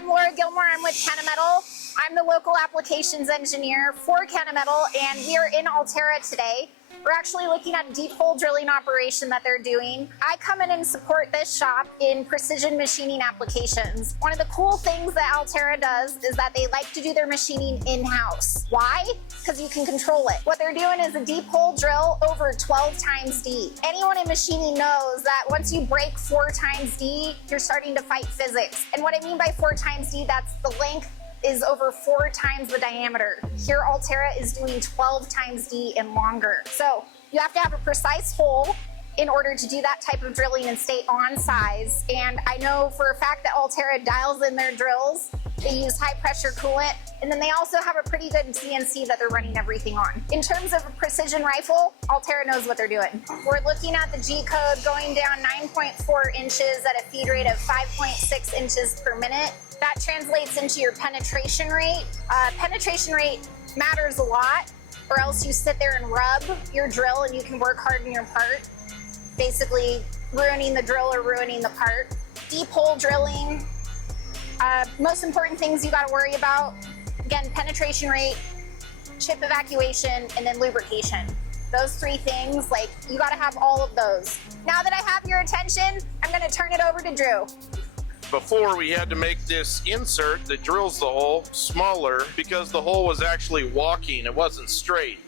I'm Laura Gilmore. I'm with Kennametal. I'm the local applications engineer for Kennametal, and we are in AllTerra today. We're actually looking at a deep hole drilling operation that they're doing. I come in and support this shop in precision machining applications. One of the cool things that AllTerra does is that they like to do their machining in-house. Why? Because you can control it. What they're doing is a deep hole drill over 12 times D. Anyone in machining knows that once you break 4 times D, you're starting to fight physics. And what I mean by 4 times D, that's the length is over 4 times the diameter. Here, AllTerra is doing 12 times D and longer. So you have to have a precise hole in order to do that type of drilling and stay on size. And I know for a fact that AllTerra dials in their drills. They use high pressure coolant, and then they also have a pretty good CNC that they're running everything on. In terms of a precision rifle, AllTerra knows what they're doing. We're looking at the G code going down 9.4 inches at a feed rate of 5.6 inches per minute. That translates into your penetration rate. Penetration rate matters a lot, or else you sit there and rub your drill and you can work hard in your part, basically ruining the drill or ruining the part. Deep hole drilling, most important things you gotta worry about, again, penetration rate, chip evacuation, and then lubrication. Those 3 things, like, you gotta have all of those. Now that I have your attention, I'm gonna turn it over to Drew. Before, we had to make this insert that drills the hole smaller because the hole was actually walking, it wasn't straight,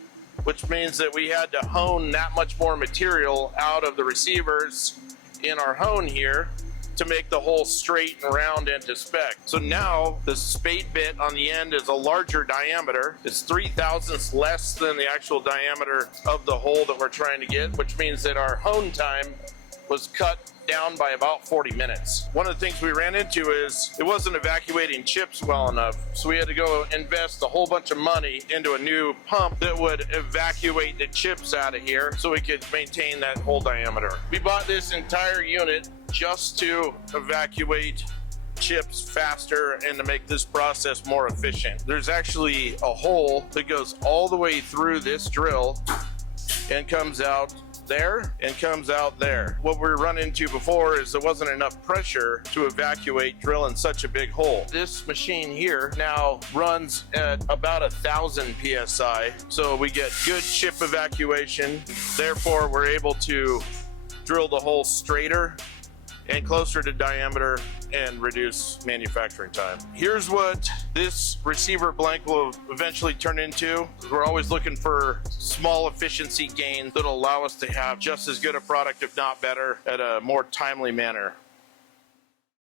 which means that we had to hone that much more material out of the receivers in our hone here to make the hole straight and round and to spec. So now the spade bit on the end is a larger diameter. It's 3/1000ths less than the actual diameter of the hole that we're trying to get, which means that our hone time was cut down by about 40 minutes. One of the things we ran into is it wasn't evacuating chips well enough, so we had to go invest a whole bunch of money into a new pump that would evacuate the chips out of here so we could maintain that hole diameter. We bought this entire unit just to evacuate chips faster and to make this process more efficient. There's actually a hole that goes all the way through this drill and comes out there and comes out there. What we run into before is there wasn't enough pressure to evacuate drilling such a big hole. This machine here now runs at about 1,000 PSI, so we get good chip evacuation. Therefore, we're able to drill the hole straighter and closer to diameter and reduce manufacturing time. Here's what this receiver blank will eventually turn into. We're always looking for small efficiency gains that'll allow us to have just as good a product, if not better, at a more timely manner.